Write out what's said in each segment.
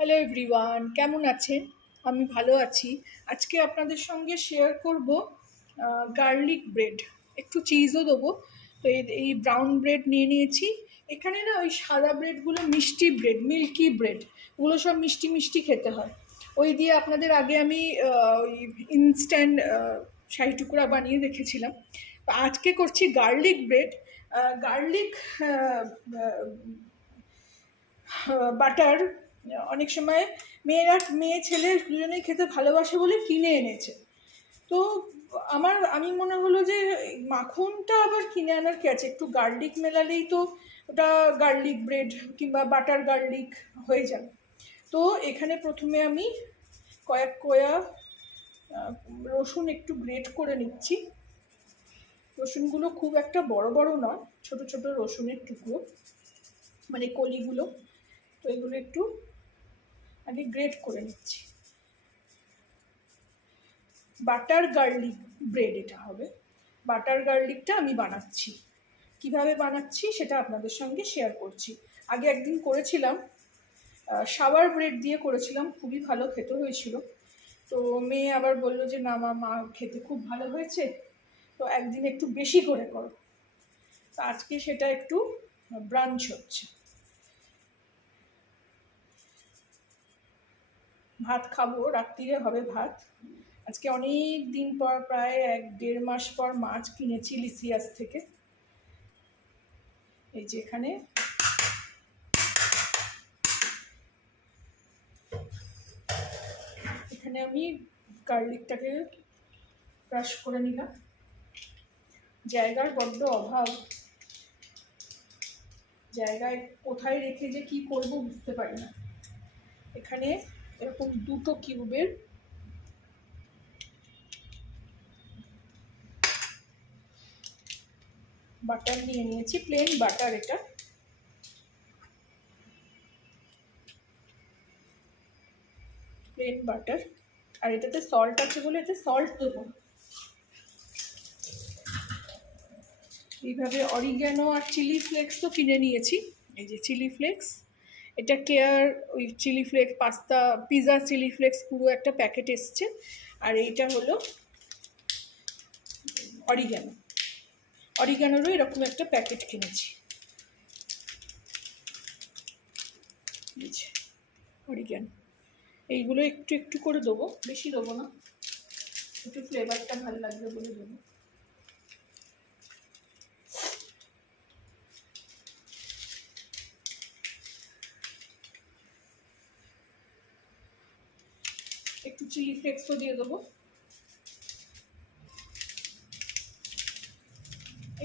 Hello everyone, কেমন আছেন? আমি ভালো আছি। আজকে আপনাদের সঙ্গে শেয়ার করব গার্লিক ব্রেড। একটু চিজও দেবো। তো এই ব্রাউন ব্রেড নিয়ে নিয়েছি। এখানে না ওই সাদা ব্রেডগুলো মিষ্টি ব্রেড, মিল্কি ব্রেড, ওগুলো সব মিষ্টি মিষ্টি খেতে হয়। ওই দিয়ে আপনাদের আগে আমি ওই ইনস্ট্যান্ট শাহি টুকরা বানিয়ে রেখেছিলাম। তো আজকে করছি গার্লিক ব্রেড। গার্লিক বাটার অনেক সময় মেয়ে ছেলে দুজনেই খেতে ভালোবাসে বলে কিনে এনেছে। তো আমি মনে হলো যে মাখনটা আবার কিনে আনার কি আছে, একটু গার্লিক মেলালেই তো ওটা গার্লিক ব্রেড কিংবা বাটার গার্লিক হয়ে যাবে। তো এখানে প্রথমে আমি কয়েক কোয়া রসুন একটু গ্রেট করে নিচ্ছি। রসুনগুলো খুব একটা বড় বড় নয়, ছোট ছোট রসুনের টুকরো, মানে কলিগুলো। তো এগুলো একটু আগে গ্রেট করে নিচ্ছি। বাটার গার্লিক ব্রেড এটা হবে। বাটার গার্লিকটা আমি বানাচ্ছি, কিভাবে বানাচ্ছি সেটা আপনাদের সঙ্গে শেয়ার করছি। আগে একদিন করেছিলাম, সাওয়ার ব্রেড দিয়ে করেছিলাম, খুবই ভালো খেতে হয়েছিল। তো মেয়ে আবার বললো যে না মা খেতে খুব ভালো হয়েছে, তো একদিন একটু বেশি করে করো। তো আজকে সেটা একটু ব্রাঞ্চ হচ্ছে। ভাত খাবো, রাত্রিরে হবে ভাত। আজকে অনেক দিন পর, প্রায় 1-1.5 মাস পর মাছ কিনেছি লিসিয়াস থেকে। এই যে এখানে আমি গার্লিকটাকে ক্রাশ করে নিলাম। জায়গার বড্ড অভাব, জায়গায় কোথায় রেখে যে কি করব বুঝতে পারি না। এখানে এরকম 2টো কিউবের বাটার নিয়ে নিয়েছি, প্লেন বাটার এটা। প্লেন বাটার, আর এটাতে সল্ট আছে বলে এতে সল্ট দেবো। এইভাবে অরিগ্যানো আর চিলি ফ্লেক্স তো কিনে নিয়েছি। এই যে চিলি ফ্লেক্স, এটা কেয়ার ওই chilli flakes, pasta pizza chilli flakes পুরো একটা প্যাকেট এসছে। আর এইটা হলো অরিগ্যানো, অরিগ্যানোরও এরকম একটা প্যাকেট কিনেছি। অরিগ্যানো এইগুলো একটু একটু করে দেবো, বেশি দেবো না, একটু ফ্লেভারটা ভালো লাগবে বলে দেবো। একটু চিলি ফ্লেক্সও দিয়ে দেবো,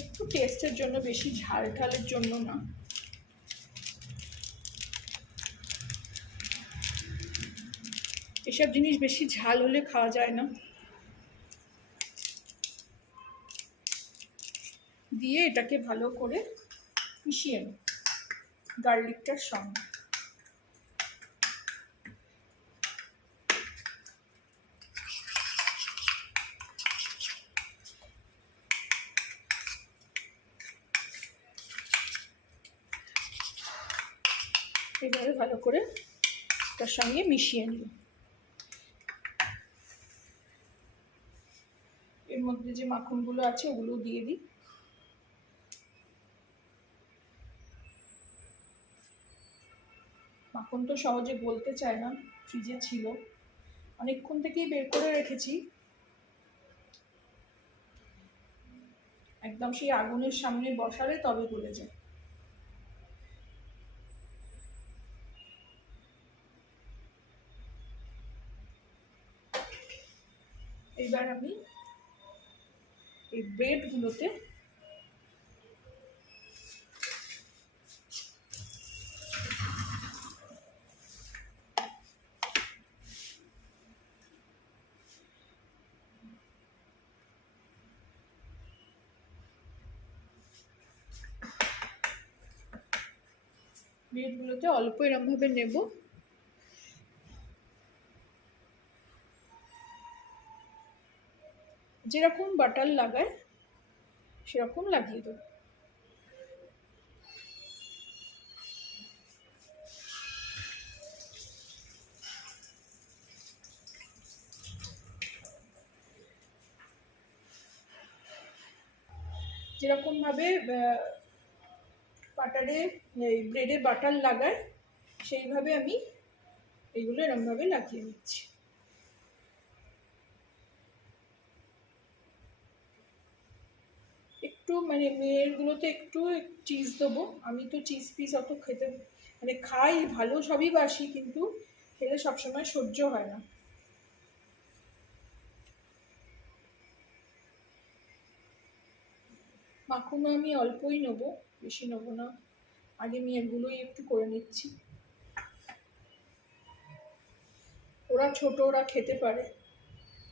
একটু টেস্টের জন্য, বেশি ঝাল ঝালের জন্য না। এসব জিনিস বেশি ঝাল হলে খাওয়া যায় না। দিয়ে এটাকে ভালো করে মিশিয়ে নেব গার্লিকটার সঙ্গে। এভাবে ভালো করে তার সঙ্গে মিশিয়ে নিব। এর মধ্যে যে মাখনগুলো আছে ওগুলো দিয়ে দিই। মাখন তো সহজে গলতে চায় না, ফ্রিজে ছিল, অনেকক্ষণ থেকেই বের করে রেখেছি। একদম সেই আগুনের সামনে বসালে তবে গলে যায়। এবার আমি এই ব্রেডগুলোতে অল্প এরমভাবে নেব। যেরকম বাটার লাগায় সেরকম লাগিয়ে দেবো। যেরকমভাবে বাটারে ব্রেডে বাটার লাগায় সেইভাবে আমি এইগুলো এরকমভাবে লাগিয়ে নিচ্ছি। একটু মানে মেয়েরগুলোতে একটু চিজ দেবো, আমি তো চিজ পিস অত খেতে মানে খাই ভালো সবই বাসি, কিন্তু খেলে সবসময় সহ্য হয় না। মাখনও আমি অল্পই নেবো, বেশি নেবো না। আগে মেয়েরগুলোই একটু করে নিচ্ছি। ওরা ছোট, ওরা খেতে পারে,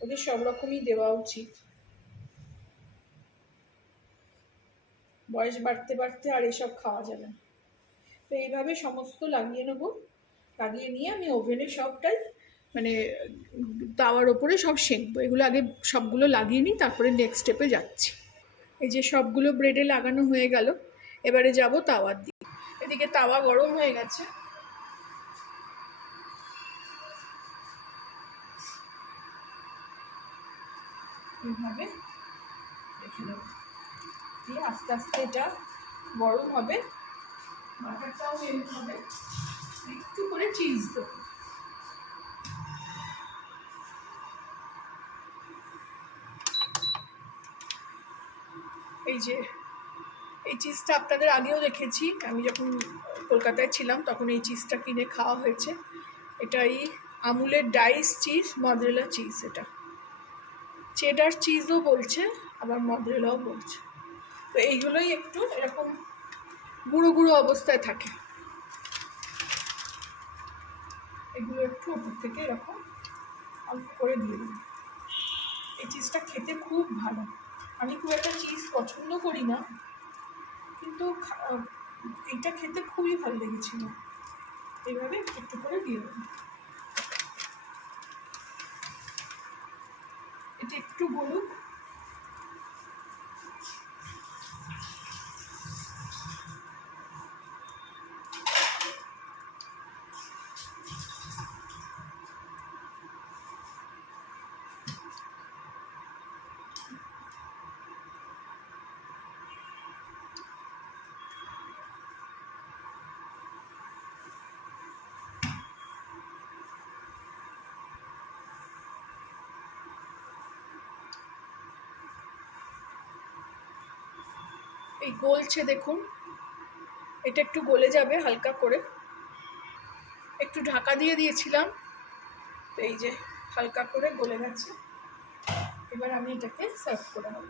ওদের সব রকমই দেওয়া উচিত। বয়স বাড়তে বাড়তে আর এসব খাওয়া যাবে না। তো এইভাবে সমস্ত লাগিয়ে নেবো, লাগিয়ে নিয়ে আমি ওভেনে সবটাই মানে তাওয়ার ওপরে সব সেঁকবো। এগুলো আগে সবগুলো লাগিয়ে নিই, তারপরে নেক্সট স্টেপে যাচ্ছি। এই যে সবগুলো ব্রেডে লাগানো হয়ে গেল, এবারে যাব তাওয়ার দিকে। এদিকে তাওয়া গরম হয়ে গেছে, এইভাবে রেখে দেবো। দিয়ে আস্তে আস্তে এটা গরম হবে, বাটারটাও মেল্ট হবে, একটু করে চিজ দেবো। এই যে এই চিজটা আপনাদের আগেও দেখেছি, আমি যখন কলকাতায় ছিলাম তখন এই চিজটা কিনে খাওয়া হয়েছে। এটা এই আমুলের ডাইস চিজ, মজরেলা চিজ। এটা চেডার চিজও বলছে, আবার মজরেলাও বলছে। তো এইগুলোই একটু এরকম গুঁড়ো গুঁড়ো অবস্থায় থাকে, এগুলো একটু ওপর থেকে এরকম অল্প করে দিয়ে দেবো। এই চিজটা খেতে খুব ভালো। আমি খুব একটা চিজ পছন্দ করি না, কিন্তু এটা খেতে খুবই ভালো লেগেছিল। এইভাবে একটু করে দিয়ে দেবো। এটা একটু গলুক। এই গলছে দেখুন, এটা একটু গলে যাবে হালকা করে। একটু ঢাকা দিয়ে দিয়েছিলাম, তো এই যে হালকা করে গলে গেছে। এবার আমি এটাকে সার্ভ করে নেব।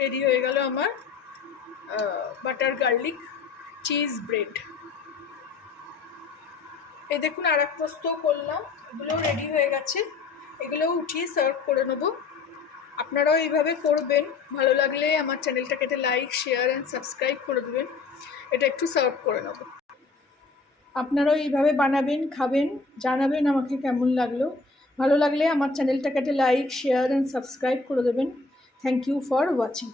রেডি হয়ে গেল আমার বাটার গার্লিক চিজ ব্রেড। এই দেখুন আর এক প্রস্ত করলাম, এগুলোও রেডি হয়ে গেছে। এগুলোও উঠিয়ে সার্ভ করে নেব। আপনারাও এইভাবে করবেন। ভালো লাগলে আমার চ্যানেলটাকে একটা লাইক, শেয়ার অ্যান্ড সাবস্ক্রাইব করে দেবেন। এটা একটু সার্ভ করে নেব। আপনারাও এইভাবে বানাবেন, খাবেন, জানাবেন আমাকে কেমন লাগলো। ভালো লাগলে আমার চ্যানেলটাকে একটা লাইক, শেয়ার অ্যান্ড সাবস্ক্রাইব করে দেবেন। Thank you for watching.